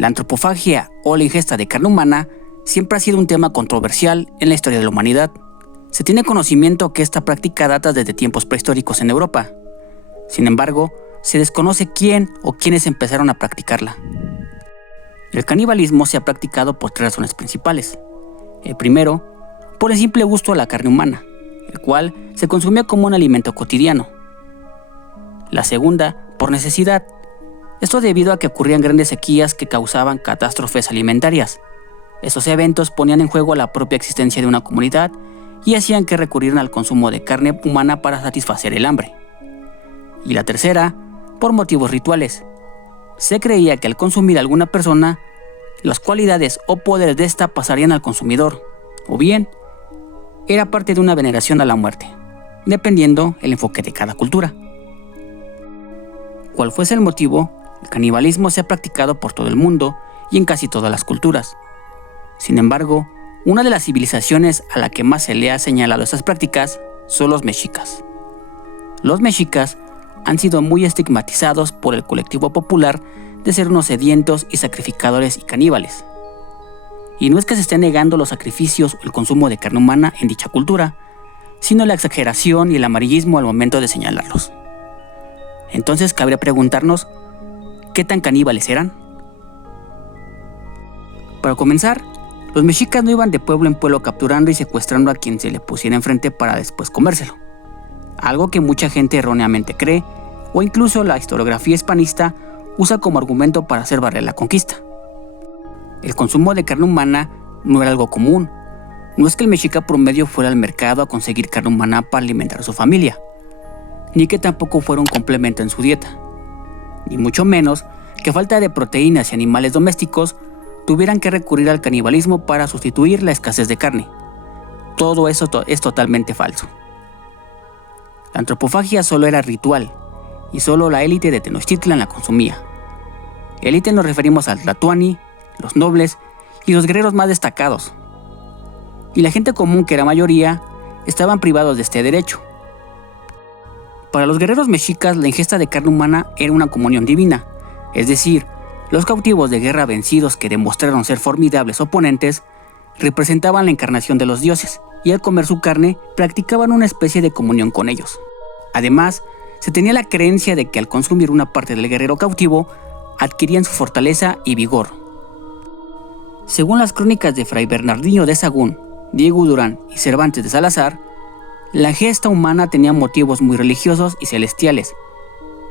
La antropofagia o la ingesta de carne humana siempre ha sido un tema controversial en la historia de la humanidad. Se tiene conocimiento que esta práctica data desde tiempos prehistóricos en Europa. Sin embargo, se desconoce quién o quiénes empezaron a practicarla. El canibalismo se ha practicado por tres razones principales. El primero, por el simple gusto a la carne humana, el cual se consumía como un alimento cotidiano. La segunda, por necesidad. Esto debido a que ocurrían grandes sequías que causaban catástrofes alimentarias. Estos eventos ponían en juego la propia existencia de una comunidad y hacían que recurrieran al consumo de carne humana para satisfacer el hambre. Y la tercera, por motivos rituales. Se creía que al consumir a alguna persona, las cualidades o poderes de esta pasarían al consumidor, o bien, era parte de una veneración a la muerte, dependiendo el enfoque de cada cultura. Cual fuese el motivo, el canibalismo se ha practicado por todo el mundo y en casi todas las culturas. Sin embargo, una de las civilizaciones a la que más se le ha señalado estas prácticas son los mexicas. Los mexicas han sido muy estigmatizados por el colectivo popular de ser unos sedientos y sacrificadores y caníbales. Y no es que se esté negando los sacrificios o el consumo de carne humana en dicha cultura, sino la exageración y el amarillismo al momento de señalarlos. Entonces cabría preguntarnos, ¿qué tan caníbales eran? Para comenzar, los mexicas no iban de pueblo en pueblo capturando y secuestrando a quien se le pusiera enfrente para después comérselo. Algo que mucha gente erróneamente cree, o incluso la historiografía hispanista usa como argumento para hacer valer la conquista. El consumo de carne humana no era algo común. No es que el mexica promedio fuera al mercado a conseguir carne humana para alimentar a su familia, ni que tampoco fuera un complemento en su dieta, ni mucho menos que a falta de proteínas y animales domésticos tuvieran que recurrir al canibalismo para sustituir la escasez de carne. Todo eso es totalmente falso. La antropofagia solo era ritual, y solo la élite de Tenochtitlan la consumía. Élite nos referimos al tlatoani, los nobles y los guerreros más destacados. Y la gente común, que era mayoría, estaban privados de este derecho. Para los guerreros mexicas, la ingesta de carne humana era una comunión divina, es decir, los cautivos de guerra vencidos que demostraron ser formidables oponentes representaban la encarnación de los dioses, y al comer su carne practicaban una especie de comunión con ellos. Además, se tenía la creencia de que al consumir una parte del guerrero cautivo, adquirían su fortaleza y vigor. Según las crónicas de Fray Bernardino de Sahagún, Diego Durán y Cervantes de Salazar, la ingesta humana tenía motivos muy religiosos y celestiales,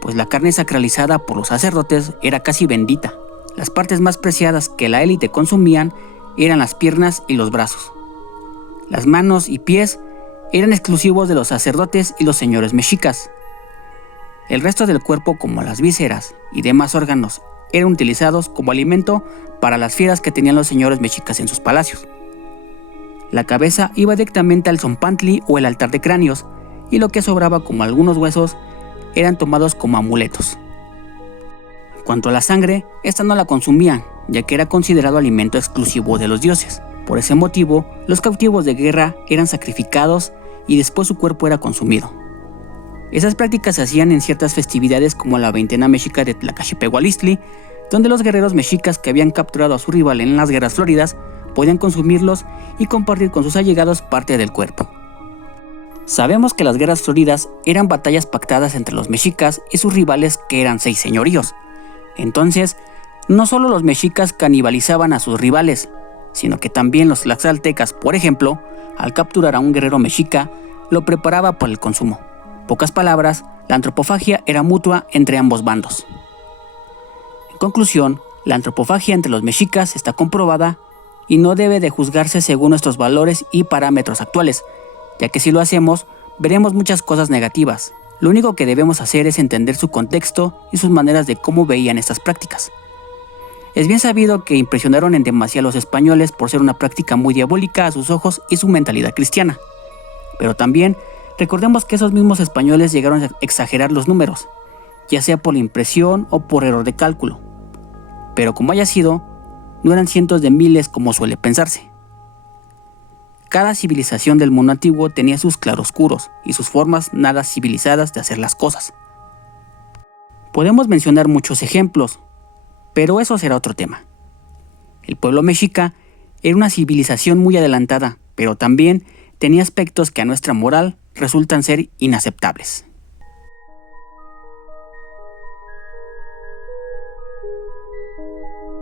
pues la carne sacralizada por los sacerdotes era casi bendita. Las partes más preciadas que la élite consumían eran las piernas y los brazos. Las manos y pies eran exclusivos de los sacerdotes y los señores mexicas. El resto del cuerpo, como las vísceras y demás órganos, eran utilizados como alimento para las fieras que tenían los señores mexicas en sus palacios. La cabeza iba directamente al zompantli o el altar de cráneos, y lo que sobraba, como algunos huesos, eran tomados como amuletos. En cuanto a la sangre, esta no la consumían, ya que era considerado alimento exclusivo de los dioses. Por ese motivo, los cautivos de guerra eran sacrificados y después su cuerpo era consumido. Esas prácticas se hacían en ciertas festividades como la veintena mexica de Tlacaxipehualistli, donde los guerreros mexicas que habían capturado a su rival en las guerras floridas podían consumirlos y compartir con sus allegados parte del cuerpo. Sabemos que las guerras floridas eran batallas pactadas entre los mexicas y sus rivales, que eran 6 señoríos. Entonces, no solo los mexicas canibalizaban a sus rivales, sino que también los tlaxcaltecas, por ejemplo, al capturar a un guerrero mexica, lo preparaba para el consumo. Pocas palabras, la antropofagia era mutua entre ambos bandos. En conclusión, la antropofagia entre los mexicas está comprobada y no debe de juzgarse según nuestros valores y parámetros actuales, ya que si lo hacemos, veremos muchas cosas negativas. Lo único que debemos hacer es entender su contexto y sus maneras de cómo veían estas prácticas. Es bien sabido que impresionaron en demasía a los españoles por ser una práctica muy diabólica a sus ojos y su mentalidad cristiana. Pero también recordemos que esos mismos españoles llegaron a exagerar los números, ya sea por la impresión o por error de cálculo. Pero como haya sido, no eran cientos de miles como suele pensarse. Cada civilización del mundo antiguo tenía sus claroscuros y sus formas nada civilizadas de hacer las cosas. Podemos mencionar muchos ejemplos, pero eso será otro tema. El pueblo mexica era una civilización muy adelantada, pero también tenía aspectos que a nuestra moral resultan ser inaceptables.